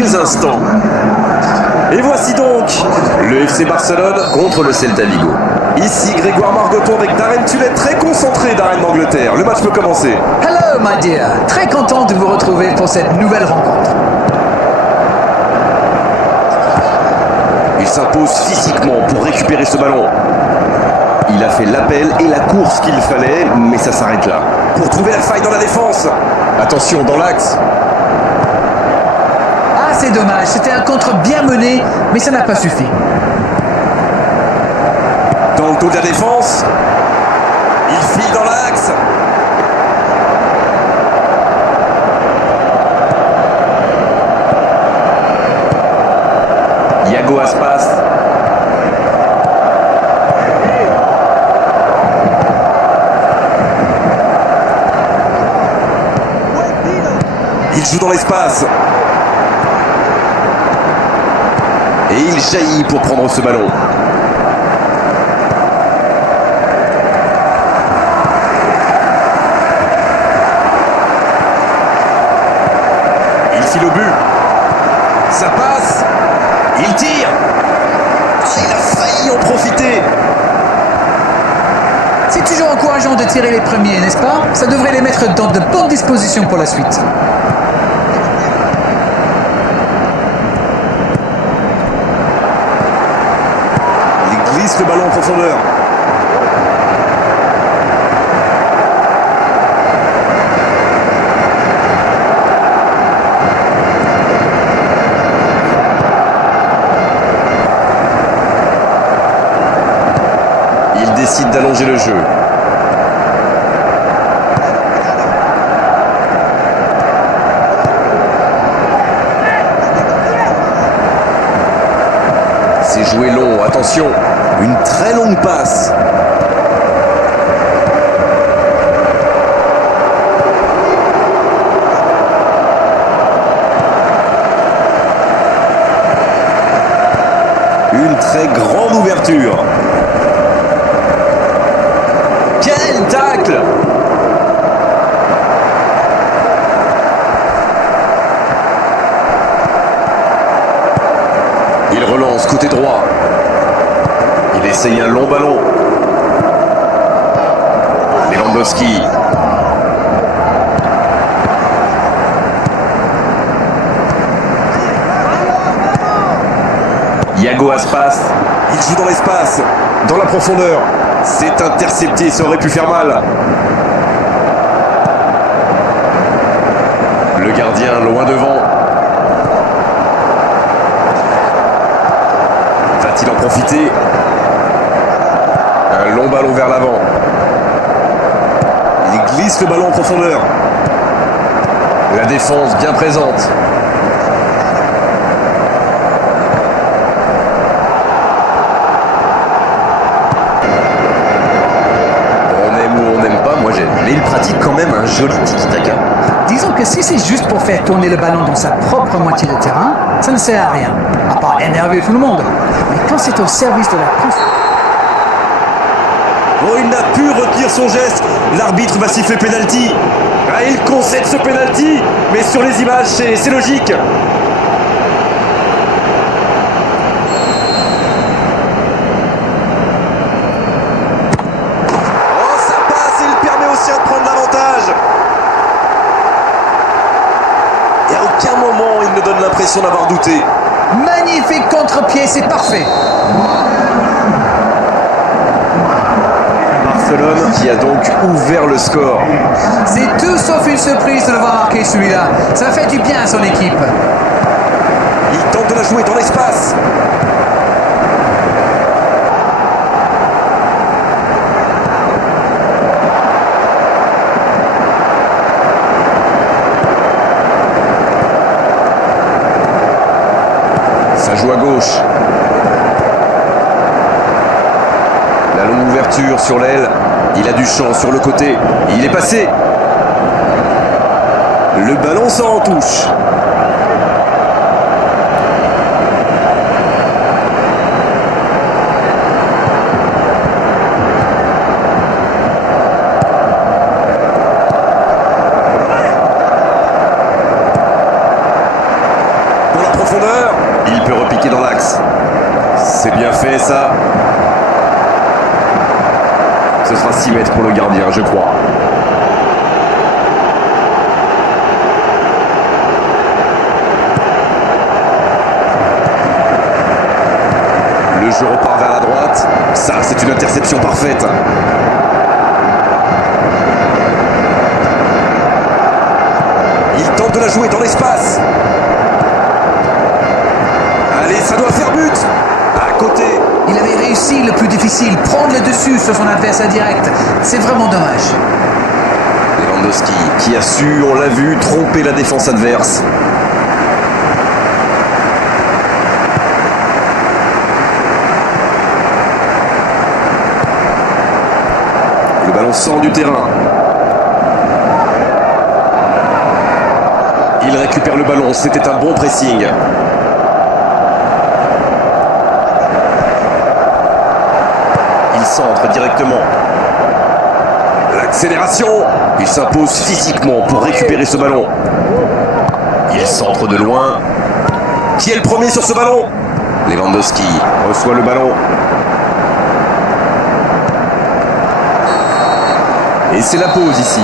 quelques instants. Et voici donc le FC Barcelone contre le Celta Vigo. Ici Grégoire Margoton avec Darren Tullet, très concentré Darren d'Angleterre. Le match peut commencer. Hello my dear, très content de vous retrouver pour cette nouvelle rencontre. Il s'impose physiquement pour récupérer ce ballon. Il a fait l'appel et la course qu'il fallait, mais ça s'arrête là. Pour trouver la faille dans la défense. Attention, dans l'axe. Ah, c'est dommage, c'était un contre bien mené, mais ça n'a pas suffi. Dans le dos de la défense. Il file dans l'axe. Iago Aspas. Il joue dans l'espace. Et il jaillit pour prendre ce ballon. Il file au but. Ça passe. Il tire. Ah, il a failli en profiter. C'est toujours encourageant de tirer les premiers, n'est-ce pas? Ça devrait les mettre dans de bonnes dispositions pour la suite. Il glisse le ballon en profondeur. Il décide d'allonger le jeu. C'est joué long, attention, une très longue passe. Une très grande ouverture. Quel tacle! Il relance côté droit. Il essaye un long ballon. Lewandowski. Iago Aspas. Il joue dans l'espace, dans la profondeur. C'est intercepté, ça aurait pu faire mal. Le gardien loin devant. Va-t-il en profiter? Un long ballon vers l'avant. Il glisse le ballon en profondeur. La défense bien présente. On aime ou on n'aime pas, moi j'aime. Mais il pratique quand même un joli tiki-taka. Disons que si c'est juste pour faire tourner le ballon dans sa propre moitié de terrain, ça ne sert à rien, à part énerver tout le monde. Mais quand c'est au service de la construction... Oh, il n'a pu retenir son geste. L'arbitre va siffler penalty. Ah, il concède ce penalty. Mais sur les images, c'est logique. Oh, ça passe et il permet aux siens de prendre l'avantage. Et à aucun moment, il ne donne l'impression d'avoir douté. Magnifique contre-pied, c'est parfait. Barcelone qui a donc ouvert le score. C'est tout sauf une surprise de le voir marquer celui-là. Ça fait du bien à son équipe. Il tente de la jouer dans l'espace. Ça joue à gauche. La longue ouverture sur l'aile. Il a du champ sur le côté. Il est passé. Le ballon sort en touche. profondeur. Il peut repiquer dans l'axe. C'est bien fait ça. Ce sera 6 mètres pour le gardien, je crois. Le jeu repart vers la droite. Ça, c'est une interception parfaite. Il tente de la jouer dans l'espace. Allez, ça doit faire but. À côté. Il avait réussi le plus difficile, prendre le dessus sur son adversaire direct. C'est vraiment dommage. Lewandowski qui a su, on l'a vu, tromper la défense adverse. Le ballon sort du terrain. Il récupère le ballon, c'était un bon pressing. Il centre directement. L'accélération. Il s'impose physiquement pour récupérer ce ballon. Il centre de loin. Qui est le premier sur ce ballon? Lewandowski reçoit le ballon. Et c'est la pause ici.